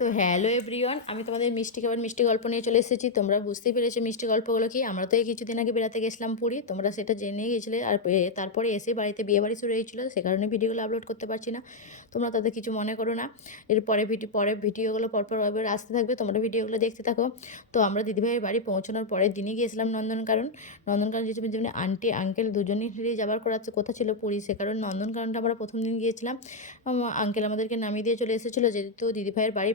তো hello everyone, আমি তোমাদের মিষ্টি খাবার মিষ্টি গল্প নিয়ে চলে এসেছি। তোমরা বুঝতেই পেরেছো মিষ্টি গল্পগুলো কি। আমরা তো এই কিছুদিন আগে বেড়াতে গেছিলাম পুরী, তোমরা সেটা জেনে গিয়েছিলে। আর তারপরে এসে বাড়িতে বিয়েবাড়ি শুরু হয়েছিল, সে কারণে ভিডিওগুলো আপলোড করতে পারছি না। তোমরা তাদের কিছু মনে করো না। এর পরে ভিডিওগুলো পরপর আসতে থাকবে, তোমরা ভিডিওগুলো দেখতে থাকো। তো আমরা দিদিভাইয়ের বাড়ি পৌঁছানোর পরের দিনই গিয়েছিলাম নন্দনকানন। নন্দনকানন যেমন আন্টি আঙ্কেল দুজনেরই যাবার কথা ছিল পুরী, সে কারণে নন্দনকাননটা আমরা প্রথম দিন গিয়েছিলাম। আঙ্কেল আমাদেরকে নামিয়ে দিয়ে চলে এসেছিলো, যেহেতু দিদিভাইয়ের বাড়ি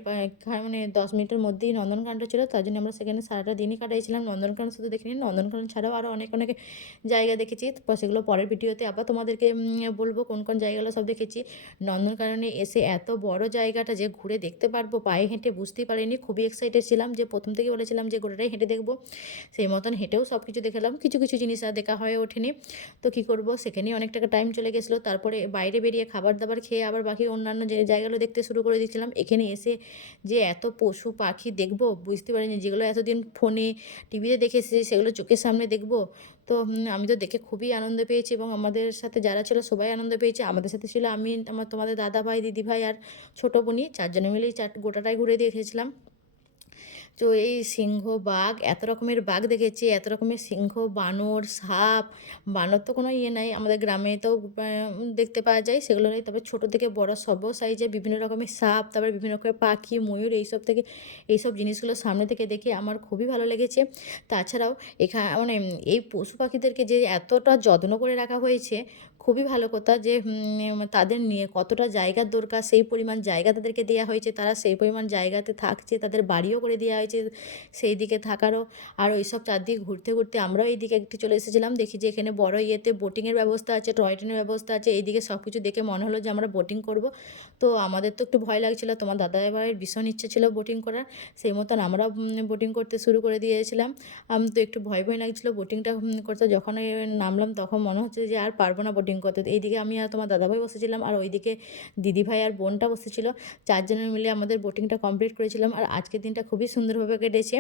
মানে 10 মিনিটের মধ্যেই নন্দনকাননটা ছিল, তার জন্য আমরা সেখানে সারাটা দিনই কাটাইছিলাম। নন্দনকানন শুধু দেখিনি, নন্দনকানন ছাড়াও আরও অনেক অনেক জায়গা দেখেছি। তো সেগুলো পরের ভিডিওতে আবার তোমাদেরকে বলবো কোন কোন জায়গাগুলো সব দেখেছি। নন্দনকাননে এসে এত বড় জায়গাটা যে ঘুরে দেখতে পারবো পায়ে হেঁটে বুঝতেই পারিনি, খুবই এক্সাইটেড ছিলাম। যে প্রথম থেকে বলেছিলাম যে গোটাটাই হেঁটে দেখবো, সেই মতন হেঁটেও সব কিছু দেখালাম। কিছু কিছু জিনিস আর দেখা হয়ে ওঠেনি, তো কী করবো, সেখানেই অনেকটা টাইম চলে গেছিলো। তারপরে বাইরে বেরিয়ে খাবার দাবার খেয়ে আবার বাকি অন্যান্য যে জায়গাগুলো দেখতে শুরু করে দিয়েছিলাম। এখানে এসে যে এত পশু পাখি দেখবো বুঝতে পারিনি, যেগুলো এতদিন ফোনে টিভিতে দেখে এসেছি সেগুলো চোখের সামনে দেখবো। তো আমি তো দেখে খুবই আনন্দ পেয়েছি, এবং আমাদের সাথে যারা ছিল সবাই আনন্দ পেয়েছে। আমাদের সাথে ছিল আমি, তোমাদের দাদা ভাই, দিদি ভাই আর ছোটো বোনই, চারজনে মিলেই গোটাটাই ঘুরে দিয়ে এসেছিলাম। তো এই সিংহ বাঘ, এত রকমের বাঘ দেখেছি, এত রকমের সিংহ, বানর, সাপ। বানর তো কোনো ইয়ে নাই, আমাদের গ্রামে তো দেখতে পাওয়া যায়, সেগুলো নেই। তবে ছোটো থেকে বড় সব সাইজে বিভিন্ন রকমের সাপ, তারপরে বিভিন্ন রকমের পাখি, ময়ূর, এইসব জিনিসগুলো সামনে থেকে দেখে আমার খুবই ভালো লেগেছে। তাছাড়াও মানে এই পশু পাখিদেরকে যে এতটা যত্ন করে রাখা হয়েছে, খুবই ভালো কথা। যে তাদের নিয়ে কতটা জায়গার দরকার, সেই পরিমাণ জায়গা তাদেরকে দেওয়া হয়েছে, তারা সেই পরিমাণ জায়গাতে থাকছে, তাদের বাড়িও করে দেওয়া হয়েছে সেই দিকে থাকারও। আর ওইসব চারদিকে ঘুরতে ঘুরতে আমরাও এই দিকে একটু চলে এসেছিলাম। দেখি যে এখানে বড় ইয়েতে বোটিংয়ের ব্যবস্থা আছে, টয় ট্রেনের ব্যবস্থা আছে। এইদিকে সব কিছু দেখে মনে হলো যে আমরা বোটিং করব। তো আমাদের তো একটু ভয় লাগছিলো, তোমার দাদাভাইয়ের ভীষণ ইচ্ছে ছিল বোটিং করার, সেই মতন আমরাও বোটিং করতে শুরু করে দিয়েছিলাম। তো একটু ভয় ভয় লাগছিলো বোটিংটা করতে। যখন নামলাম তখন মনে হচ্ছে যে আর পারবো না বোটিং করতে। এইদিকে আমি আর তোমার দাদাভাই বসেছিলাম, আর ওইদিকে দিদিভাই আর বোনটা বসেছিল। চারজনে মিলে আমাদের বোটিংটা কমপ্লিট করেছিলাম, আর আজকের দিনটা খুবই সুন্দরভাবে কেটেছে।